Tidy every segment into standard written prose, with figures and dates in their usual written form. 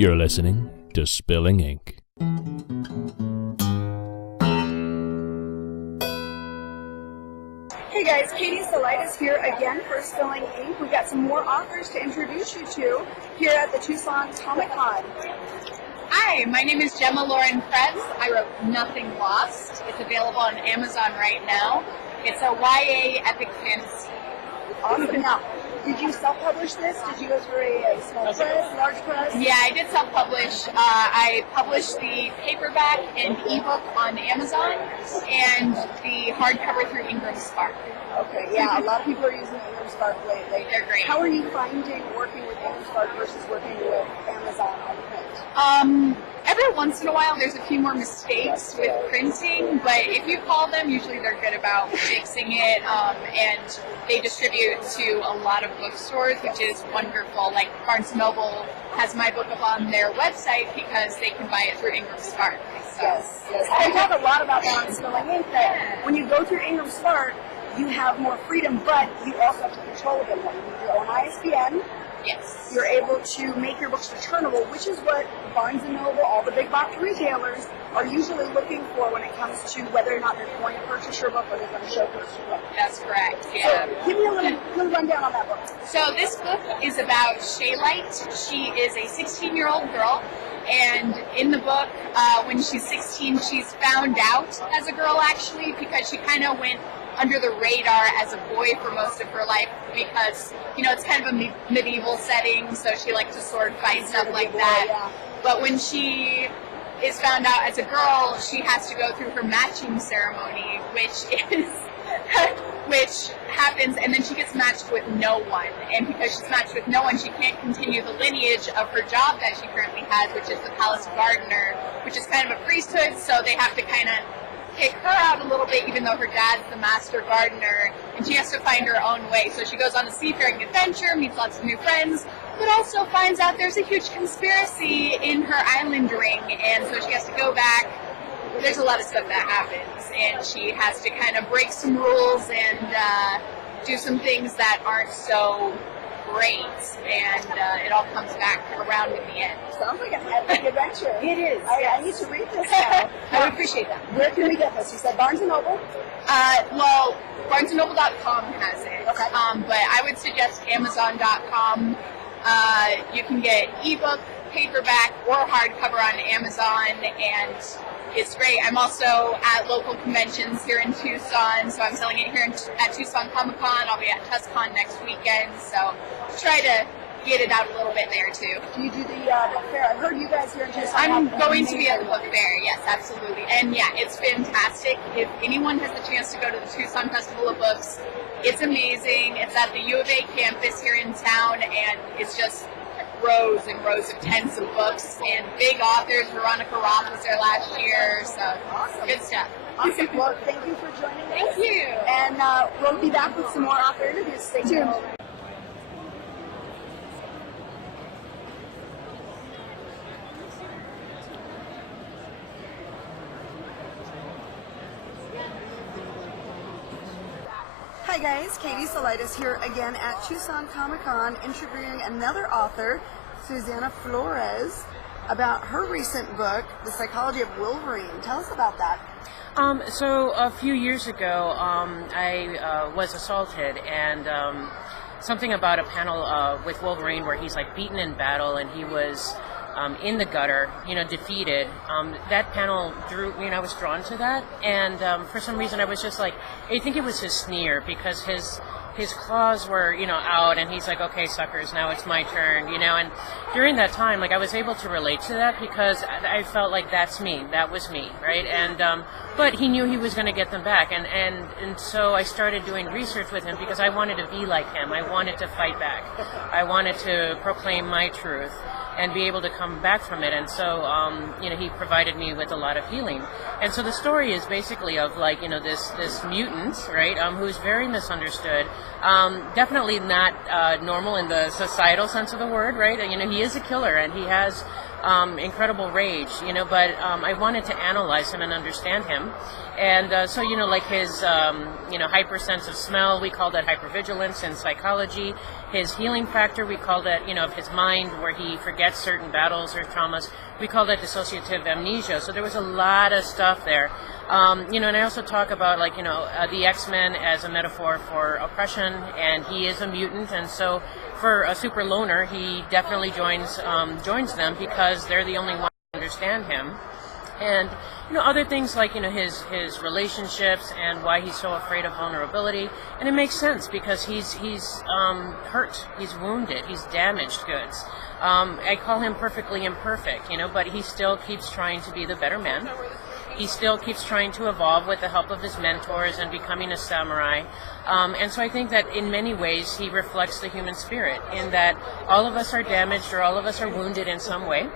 You're listening to Spilling Ink. Hey guys, Katie Solitis here again for Spilling Ink. We've got some more authors to introduce you to here at the Tucson Comic Con. Hi, my name is Gemma Lauren Krebs. I wrote Nothing Lost. It's available on Amazon right now. It's a YA epic fantasy. Awesome. Now, did you self-publish this? Did you go through a small press, large press? Yeah, I did self-publish. I published the paperback and ebook on Amazon and the hardcover through Ingram Spark. Okay, yeah, a lot of people are using Ingram Spark lately. They're great. How are you finding working with Ingram Spark versus working with Amazon on print? Every once in a while there's a few more mistakes with printing, but if you call them, usually they're good about fixing it, and they distribute to a lot of bookstores, which is wonderful. Like Barnes & Noble has my book up on their website because they can buy it through Ingram Spark. So. Yes. I talk a lot about that on Spilling Ink, that when you go through Ingram Spark, you have more freedom, but you also have to control them. You need your own ISBN. Yes. You're able to make your books returnable, which is what Barnes & Noble, all the big box retailers, are usually looking for when it comes to whether or not they're going to purchase your book or they're going to showcase your book. That's correct, yeah. So give me a little rundown on that book. So this book is about Shaylight. She is a 16-year-old girl, and in the book, when she's 16, she's found out as a girl, actually, because she kind of went under the radar as a boy for most of her life because, you know, it's kind of a medieval setting, so she liked to sword fight, stuff like that. Yeah. But when she is found out as a girl, she has to go through her matching ceremony, which happens, and then she gets matched with no one. And because she's matched with no one, she can't continue the lineage of her job that she currently has, which is the palace gardener, which is kind of a priesthood, so they have to kind of kick her out a little bit, even though her dad's the master gardener, and she has to find her own way. So she goes on a seafaring adventure, meets lots of new friends, but also finds out there's a huge conspiracy in her island ring, and so she has to go back. There's a lot of stuff that happens, and she has to kind of break some rules and do some things that aren't so great, and it all comes back around in the end. Sounds like an epic adventure. It is. I need to read this now. I would appreciate that. Where can we get this? You said Barnes & Noble? Well, BarnesandNoble.com has it. Okay. But I would suggest Amazon.com. You can get ebook, paperback, or hardcover on Amazon, and it's great. I'm also at local conventions here in Tucson, so I'm selling it here at Tucson Comic Con. I'll be at Tucson next weekend, so try to get it out a little bit there too. Do you do the book fair? I've heard you guys here in Tucson. I'm going to be at the book fair, yes, absolutely. And yeah, it's fantastic. If anyone has the chance to go to the Tucson Festival of Books, it's amazing. It's at the U of A campus here in town, and it's just rows and rows of tens of books and big authors. Veronica Roth was there last year, so awesome. Good stuff. Awesome. Well, thank you for joining us. Thank you. And we'll be back with some more author interviews. Stay tuned. Hi guys, Katie Solitis here again at Tucson Comic Con, interviewing another author, Susanna Flores, about her recent book, The Psychology of Wolverine. Tell us about that. So a few years ago, I was assaulted, and something about a panel with Wolverine where he's like beaten in battle and he was in the gutter, defeated. That panel I was drawn to that, and for some reason I was just like, I think it was his sneer, because his claws were, out, and he's like, okay, suckers, now it's my turn, and during that time, I was able to relate to that because I felt like that was me, right? And, but he knew he was going to get them back, and so I started doing research with him because I wanted to be like him. I wanted to fight back. I wanted to proclaim my truth and be able to come back from it. And so, he provided me with a lot of healing. And so the story is basically of this mutant, right, who's very misunderstood, definitely not normal in the societal sense of the word, right? He is a killer, and he has incredible rage, but I wanted to analyze him and understand him. And so, like his, hyper sense of smell, we call that hypervigilance in psychology. His healing factor, we call that, of his mind, where he forgets certain battles or traumas, we call that dissociative amnesia. So there was a lot of stuff there. And I also talk about, the X-Men as a metaphor for oppression, and he is a mutant, and so for a super loner, he definitely joins them because they're the only ones who understand him. And other things like his relationships and why he's so afraid of vulnerability, and it makes sense because he's hurt, he's wounded, he's damaged goods. I call him perfectly imperfect, but he still keeps trying to be the better man. He still keeps trying to evolve with the help of his mentors and becoming a samurai. And so I think that in many ways he reflects the human spirit in that all of us are damaged or all of us are wounded in some way.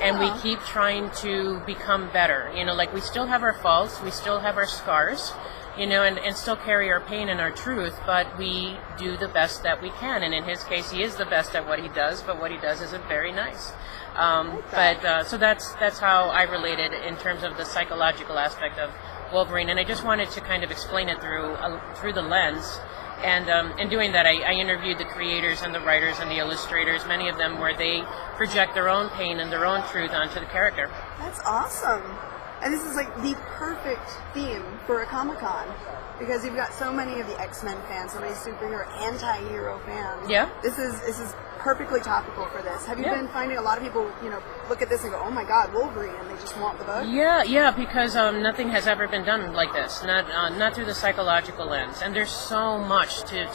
And we keep trying to become better. We still have our faults, we still have our scars, and still carry our pain and our truth, but we do the best that we can. And in his case, he is the best at what he does, but what he does isn't very nice. So that's how I related in terms of the psychological aspect of Wolverine. And I just wanted to kind of explain it through the lens. And in doing that, I interviewed the creators and the writers and the illustrators, many of them where they project their own pain and their own truth onto the character. That's awesome. And this is like the perfect theme for a Comic-Con because you've got so many of the X-Men fans, so many superhero, anti-hero fans. Yeah. This is perfectly topical for this. Have you been finding a lot of people, look at this and go, oh my God, Wolverine, and they just want the book? Yeah, because nothing has ever been done like this, not through the psychological lens. And there's so much to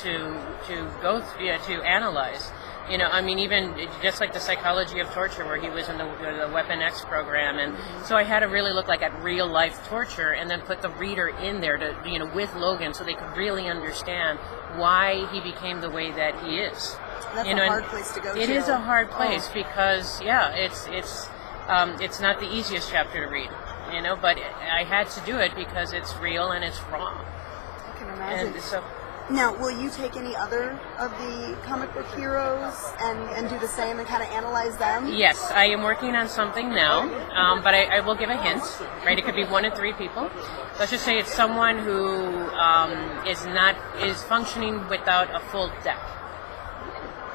go through, to analyze. Even just like the psychology of torture, where he was in the Weapon X program, and so I had to really look at real life torture, and then put the reader in there to, with Logan, so they could really understand why he became the way that he is. That's a hard place to go to. It is a hard place because, it's not the easiest chapter to read, but I had to do it because it's real and it's raw. I can imagine. And so. Now, will you take any other of the comic book heroes and do the same and kind of analyze them? Yes, I am working on something now, but I will give a hint, right? It could be 1 to 3 people. Let's just say it's someone who is functioning without a full deck.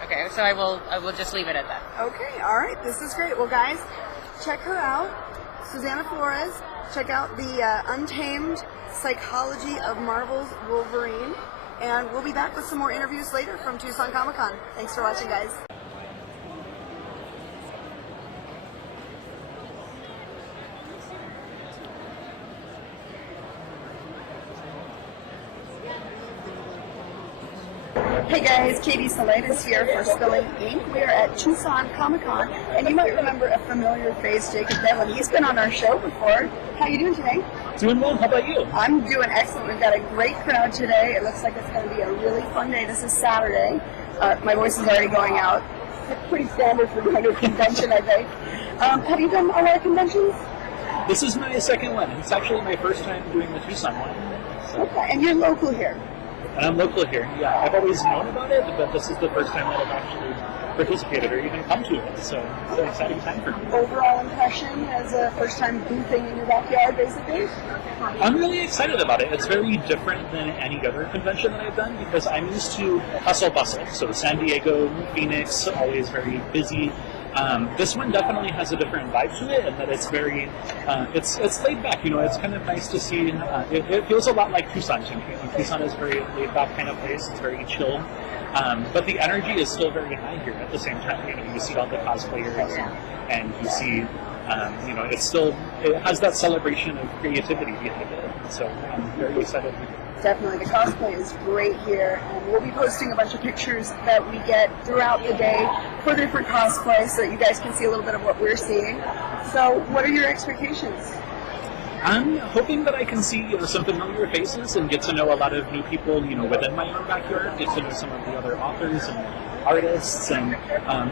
Okay, so I will just leave it at that. Okay, all right, this is great. Well, guys, check her out, Susana Flores. Check out the Untamed Psychology of Marvel's Wolverine. And we'll be back with some more interviews later from Tucson Comic-Con. Thanks for watching, guys. Hey guys, Katie Salinas here for Spilling Ink. We are at Tucson Comic-Con, and you might remember a familiar face, Jacob Devlin. He's been on our show before. How you doing today? Doing well. How about you? I'm doing excellent. We've got a great crowd today. It looks like it's going to be a really fun day. This is Saturday. My voice is already going out. It's pretty standard for doing a convention, I think. Have you done a lot of conventions? This is my second one. It's actually my first time doing the Tucson one. So. Okay, and you're local here. And I'm local here. Yeah, I've always known about it, but this is the first time that I've actually participated or even come to it. So it's an exciting time for me. Overall impression as a first time boothing in your backyard, basically? I'm really excited about it. It's very different than any other convention that I've done because I'm used to hustle bustle. So San Diego, Phoenix, always very busy. This one definitely has a different vibe to it, and that it's very, it's laid back. It's kind of nice to see. It feels a lot like Tucson to me. Tucson is a very laid back kind of place. It's very chill, but the energy is still very high here. At the same time, you see all the cosplayers, and you see, it has that celebration of creativity behind it. So I'm very excited. Definitely. The cosplay is great here, and we'll be posting a bunch of pictures that we get throughout the day for different cosplays so that you guys can see a little bit of what we're seeing. So what are your expectations? I'm hoping that I can see some familiar faces and get to know a lot of new people within my own backyard, get to know some of the other authors and artists, and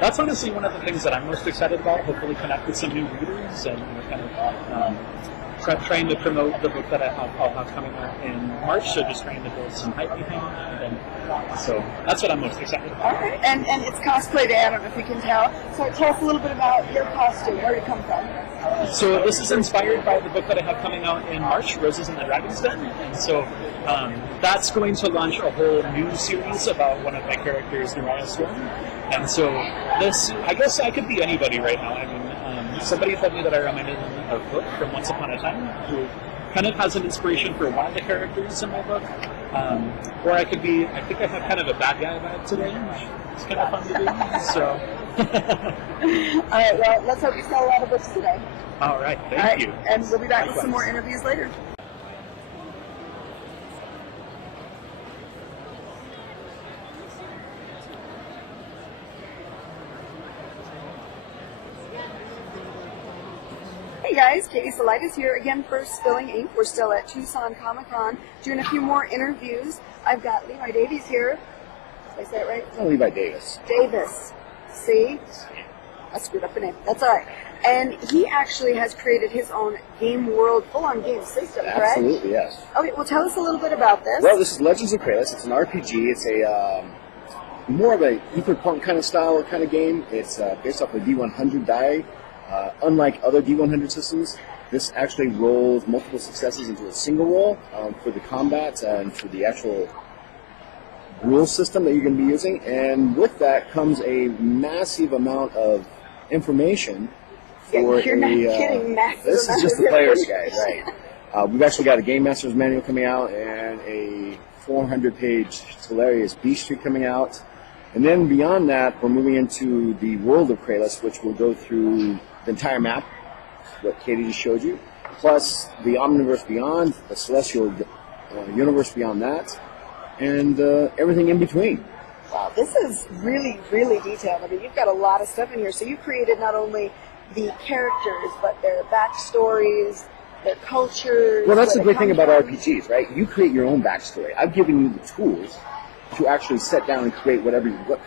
that's honestly one of the things that I'm most excited about. Hopefully connect with some new readers and kind of trying to promote the book that I'll have coming out in March, so just trying to build some hype behind that. And so that's what I'm most excited about. All right, and it's Cosplay Day, I don't know if you can tell. So tell us a little bit about your costume, where did it come from? So this is inspired by the book that I have coming out in March, Roses in the Dragon's Den. And so that's going to launch a whole new series about one of my characters, Nariah Storm. And so this, I guess I could be anybody right now. I mean, somebody told me that I reminded them of a book from Once Upon a Time, who kind of has an inspiration for one of the characters in my book. Or I could be, I think I have kind of a bad guy vibe today, which is kind of fun to do. So. All right, well, let's hope you sell a lot of books today. All right, thank you. And we'll be back with Likewise. some more interviews later. Hey guys, Katie Solitis here again for Spilling Ink. We're still at Tucson Comic-Con doing a few more interviews. I've got Levi Davies here. Did I say it right? Oh, Levi Davis. Davis. See? I screwed up the name. That's all right. And he actually has created his own game world, full-on game system, correct? Absolutely, yes. Okay, well, tell us a little bit about this. Well, this is Legends of Kratos. It's an RPG. It's a more of a etherpunk kind of style kind of game. It's based off a D100 die. Unlike other D100 systems, this actually rolls multiple successes into a single roll for the combat and for the actual rule system that you're going to be using. And with that comes a massive amount of information for you're not kidding, massive this is amount just of the player's information. guide, right? We've actually got a Game Master's Manual coming out and a 400-page hilarious beast tree coming out. And then beyond that, we're moving into the world of Kratos, which will go through the entire map, what Katie just showed you, plus the Omniverse Beyond, the Celestial Universe beyond that, and everything in between. Wow, this is really, really detailed. I mean, you've got a lot of stuff in here. So you created not only the characters, but their backstories, their cultures. Well, that's the where great they thing come about from. RPGs, right? You create your own backstory. I've given you the tools to actually sit down and create what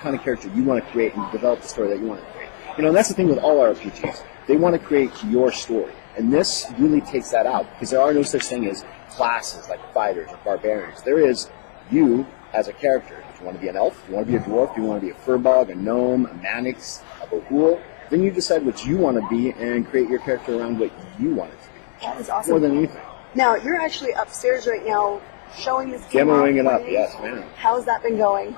kind of character you want to create and develop the story that you want to create. You know, and that's the thing with all RPGs. They want to create your story. And this really takes that out, because there are no such thing as classes like fighters or barbarians. There is you as a character. If you want to be an elf, if you want to be a dwarf, if you want to be a furbug, a gnome, a manix, a bohul, then you decide what you want to be and create your character around what you want it to be. That is awesome. More than anything. Now, you're actually upstairs right now showing this game Demoing it off, up, playing. yes, ma'am. How's that been going?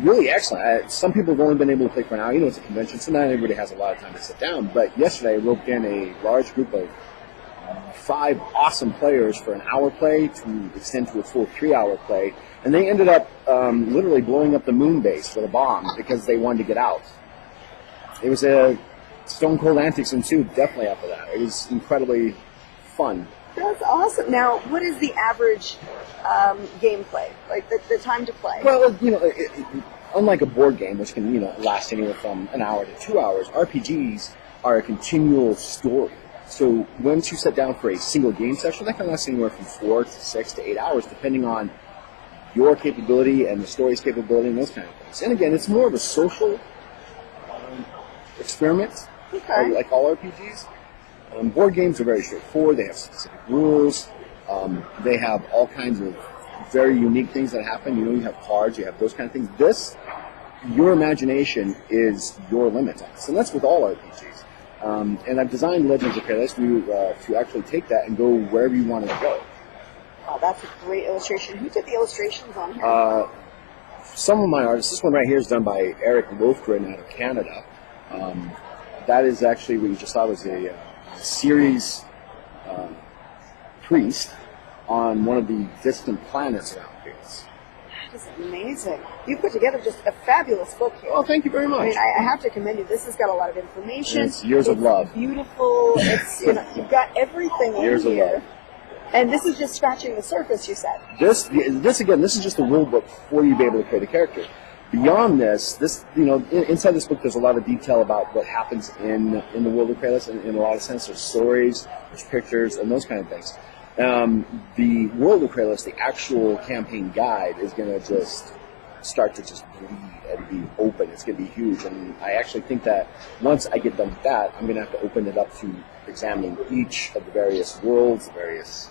Really excellent. Some people have only been able to play for an hour. You know, it's a convention, so not everybody has a lot of time to sit down. But yesterday, I roped in a large group of 5 awesome players for an hour play to extend to a full 3-hour play. And they ended up literally blowing up the moon base with a bomb because they wanted to get out. It was a stone cold antics ensued definitely after that. It was incredibly fun. That's awesome. Now, what is the average gameplay, like the time to play? Well, you know, unlike a board game, which can, you know, last anywhere from an hour to 2 hours, RPGs are a continual story. So once you sit down for a single game session, that can last anywhere from 4 to 6 to 8 hours, depending on your capability and the story's capability and those kind of things. And again, it's more of a social experiment, like all RPGs. Board games are very straightforward. They have specific rules. They have all kinds of very unique things that happen. You know, you have cards, you have those kind of things. This, your imagination is your limit on this. And that's with all RPGs. And I've designed Legends of Kratos to actually take that and go wherever you want it to go. Oh, that's a great illustration. Who did the illustrations on here? Some of my artists, this one right here is done by Eric Lofgren out of Canada. That is actually what you just saw was a series priest on one of the distant planets around here. That is amazing. You put together just a fabulous book here. Oh, thank you very much. I mean, I have to commend you. This has got a lot of information. And it's years of love. Beautiful. It's, you know, you've got everything Years in of here. love. And this is just scratching the surface, you said. This again, this is just the rule book for you to be able to create a character. Beyond this, you know, inside this book, there's a lot of detail about what happens in the world of Kratos. In a lot of sense, there's stories, there's pictures, and those kind of things. The world of Kratos, the actual campaign guide, is going to just start to just bleed and be open. It's going to be huge. And I actually think that once I get done with that, I'm going to have to open it up to examining each of the various worlds, the various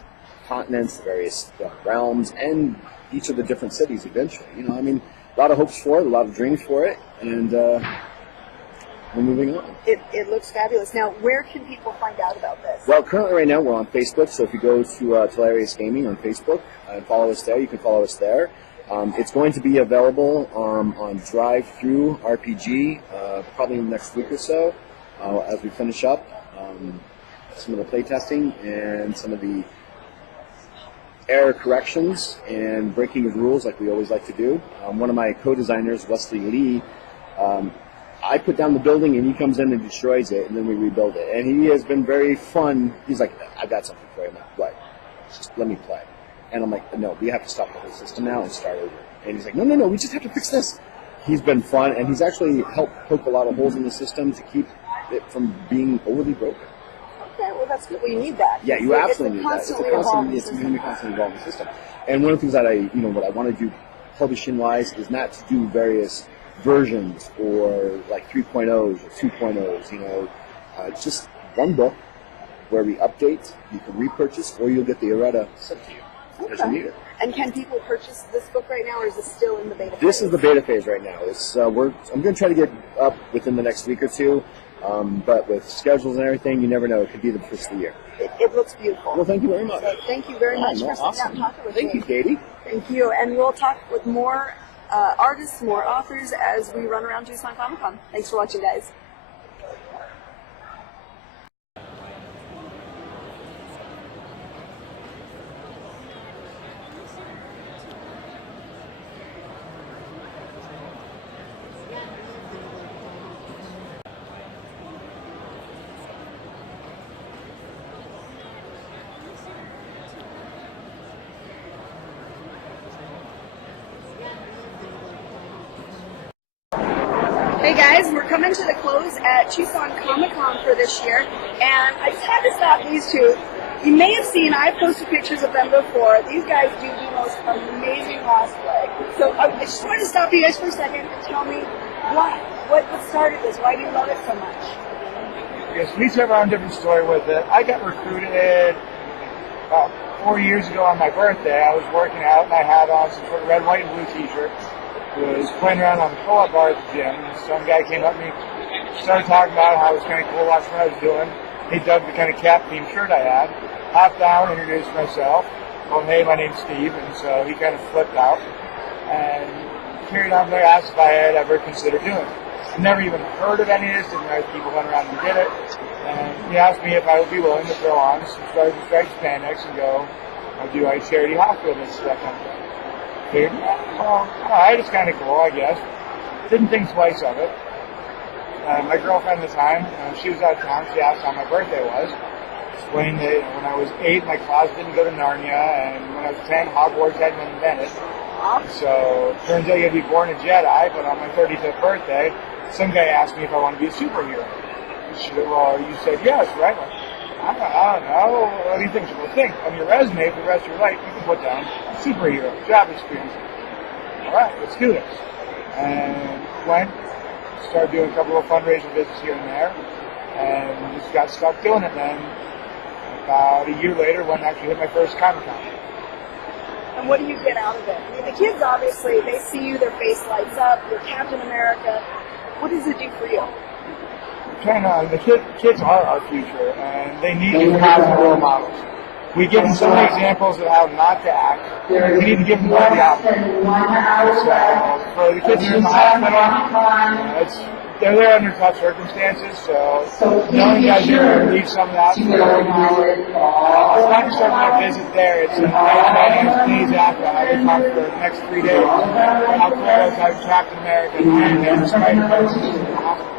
continents, the various realms, and each of the different cities eventually. You know, I mean, a lot of hopes for it, a lot of dreams for it, and we're moving on. It looks fabulous. Now, where can people find out about this? Well, currently right now we're on Facebook, so if you go to Telarius Gaming on Facebook and follow us there, you can follow us there. It's going to be available on Drive-Thru RPG probably in the next week or so as we finish up some of the playtesting and some of the error corrections and breaking of rules like we always like to do. One of my co-designers, Wesley Lee, I put down the building and he comes in and destroys it and then we rebuild it. And he has been very fun. He's like, I got something for you. I'm like, what? Just let me play. And I'm like, no, we have to stop the whole system now and start over. And he's like, no, we just have to fix this. He's been fun and he's actually helped poke a lot of holes in the system to keep it from being overly broken. Okay, well that's good. We need that. Yeah, you absolutely need that. It's going to be constantly evolving system. And one of the things that what I want to do publishing-wise is not to do various versions or like 3.0s or 2.0s, just one book where we update, you can repurchase, or you'll get the errata sent to you as you need it. And can people purchase this book right now, or is it still in the beta phase? This is the beta phase right now. It's I'm going to try to get up within the next week or two, but with schedules and everything, you never know. It could be the first of the year. It looks beautiful. Well, thank you very much. So thank you very much for sitting down and talking with me. Thank you, Katie. Thank you. And we'll talk with more artists, more authors as we run around Tucson Comic-Con. Thanks for watching, guys. Hey guys, we're coming to the close at Tucson Comic-Con for this year, and I just had to stop these two. You may have seen, I've posted pictures of them before. These guys do the most amazing cosplay. So I just wanted to stop you guys for a second and tell me what started this? Why do you love it so much? Yes, we each have our own different story with it. I got recruited about 4 years ago on my birthday. I was working out and I had on some sort of red, white, and blue t-shirt. Was playing around on the pull-up bar at the gym, and some guy came up to me, started talking about how it was kind of cool watching what I was doing. He dug the kind of cap-themed shirt I had, hopped down, introduced myself, told him, hey, my name's Steve, and so he kind of flipped out, and carried on there, asked if I had ever considered doing it. I'd never even heard of any of this, didn't know if people went around and did it, and he asked me if I would be willing to throw on some Stars and Stripes spandex and go, do a charity hospital visit, that kind of thing. Figured, well, alright, it's kind of cool, I guess. Didn't think twice of it. My girlfriend at the time, she was out of town, she asked how my birthday was. Explained that when I was 8, my closet didn't go to Narnia, and when I was 10, Hogwarts hadn't been invented. So, turns out you had to be born a Jedi, but on my 35th birthday, some guy asked me if I wanted to be a superhero. She said, well, you said yes, right? I don't know. What do you think? Well, think on your resume for the rest of your life, you can put down superhero, job experience. All right, let's do this. And went, started doing a couple of fundraising visits here and there, and just got stuck doing it. Then about a year later, went and actually hit my first Comic-Con. And what do you get out of it? I mean, the kids obviously, they see you, their face lights up, you're Captain America. What does it do for you? The kids are our future, and they need to have role models. We give them so many examples of how not to act. We need to give them more of the option. So, for the kids who are in the hospital, they're there under tough circumstances, so knowing that you're going to leave some of that for our power, it's not just our visit there, it's days after how they talk for the next 3 days. How Clara's having Captain America and Iron Man despite the hospital.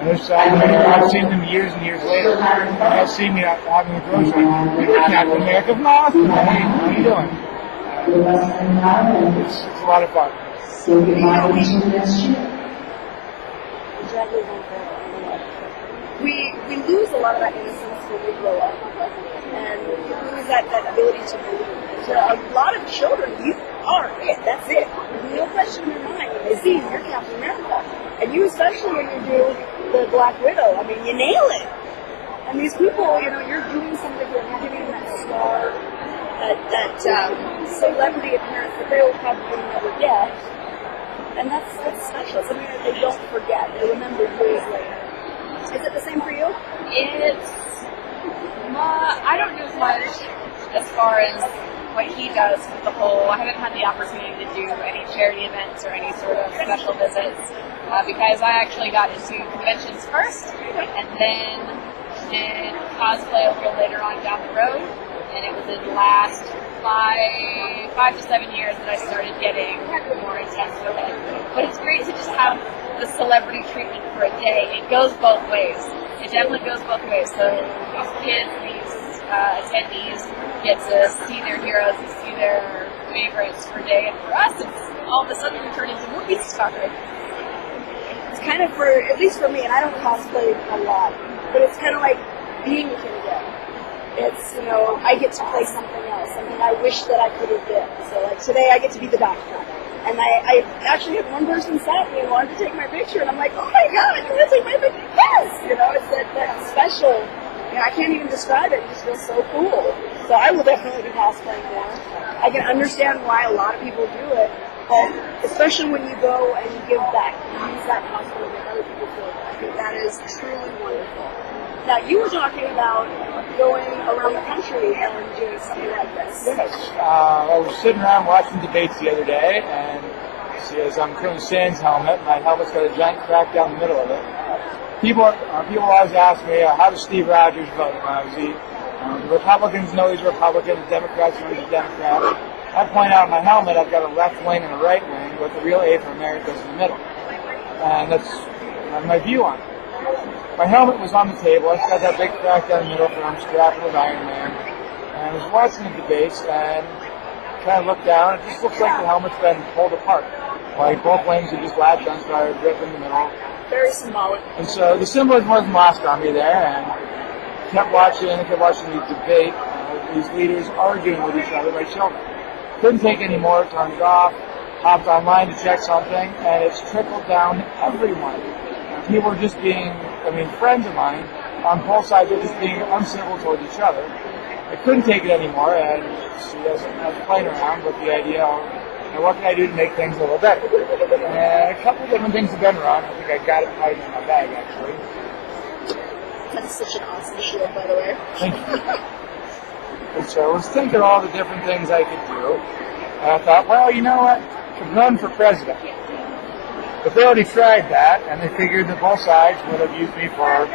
And there's I've seen them years and years later. They'll see me having a grocery. You're Captain America from Austin. How are you doing? It's a lot of fun. We lose a lot of that innocence when we grow up, and we lose that ability to move. To a lot of children, are it. That's it. No question in your mind. They see you're Captain America. And you especially when you do the Black Widow. I mean, you nail it. And these people, you know, you're doing something for them. You're giving them that star, that celebrity appearance that they will probably never get. And that's special. It's something that they don't forget. They remember years later. Is it the same for you? I don't do as much as far as what he does with the whole. I haven't had the opportunity to do any charity events or any sort of special visits because I actually got into conventions first and then did cosplay a little later on down the road. And it was in the last 5 to 7 years that I started getting more intense with it. But it's great to just have the celebrity treatment for a day. It goes both ways. It definitely goes both ways. So these kids, these attendees get to see their heroes and see their favorites for a day. And for us, it's all of a sudden we turn into movie stars. It's kind of for, at least for me, and I don't cosplay a lot, but it's kind of like being a kid again. It's, you know, I get to play something else, something I wish that I could have been. So like today I get to be the doctor. And I actually had one person stop me and wanted to take my picture, and I'm like, oh my god, you want to take my picture? Yes! You know, it's that special, you know, I can't even describe it, it just feels so cool. So I will definitely be cosplaying more. I can understand why a lot of people do it, but especially when you go and you give back, you use that costume to make other people feel good. I think that is truly wonderful. Now, you were talking about going around the country and doing something like this. Yes. I was sitting around watching debates the other day, and see, as I'm Colonel Sand's helmet, my helmet's got a giant crack down the middle of it. People always ask me, how does Steve Rogers vote? The Republicans know he's a Republican, the Democrats know he's a Democrat. I point out on my helmet I've got a left wing and a right wing, but the real A for America is in the middle. And that's my view on it. My helmet was on the table. It's got that big crack down the middle from strapping with Iron Man. And I was watching the debates and kind of looked down. It just looks like the helmet's been pulled apart. Like both wings are just latched on, started rip in the middle. Very symbolic. And so the symbolism wasn't lost on me there, and kept watching the debate. These leaders arguing with each other by children. Couldn't take any more, turned it off, hopped online to check something, and it's trickled down to everyone. People are just being, friends of mine on both sides are just being uncivil towards each other. I couldn't take it anymore, and I was playing around with the idea of, what can I do to make things a little better? And a couple of different things have been wrong. I think I got it hiding in my bag, actually. That's such an awesome shield, by the way. Thank you. And so I was thinking all the different things I could do, and I thought, well, you know what? I could run for president. But they already tried that, and they figured that both sides would have used me for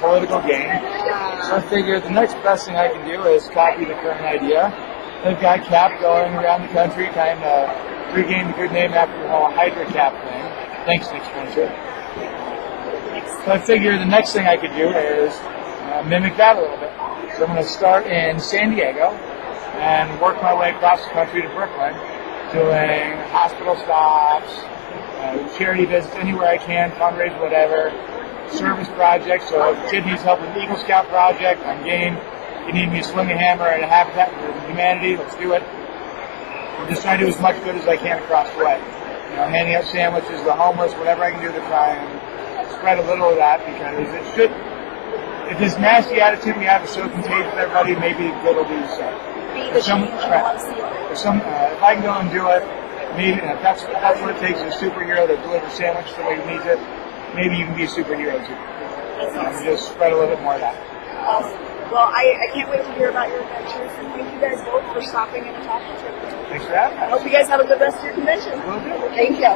political gain. So I figured the next best thing I can do is copy the current idea. They've got Cap going around the country, kind of regain the good name after the whole Hydra Cap thing. Thanks, Nick Spencer. So I figured the next thing I could do is mimic that a little bit. So I'm going to start in San Diego and work my way across the country to Brooklyn, doing hospital stops, charity visits anywhere I can, fundraise, whatever, service projects. So if a kid needs help with the Eagle Scout project, I'm game. If you need me to swing a hammer at a Habitat for Humanity, let's do it. I'm just trying to do as much good as I can across the way. Handing out sandwiches to the homeless, whatever I can do to try and spread a little of that, because it should, if this nasty attitude we have is so contagious with everybody, maybe good will do the same. Be the change you want to see. If I can go and do it, maybe if that's what it takes, a superhero to deliver sandwiches the way he needs it, maybe you can be a superhero too. Just spread a little bit more of that. Awesome. Well, I can't wait to hear about your adventures, and thank you guys both for stopping in and talking to me. Thanks for having us. I hope you guys have a good rest of your convention. Will do. Thank you.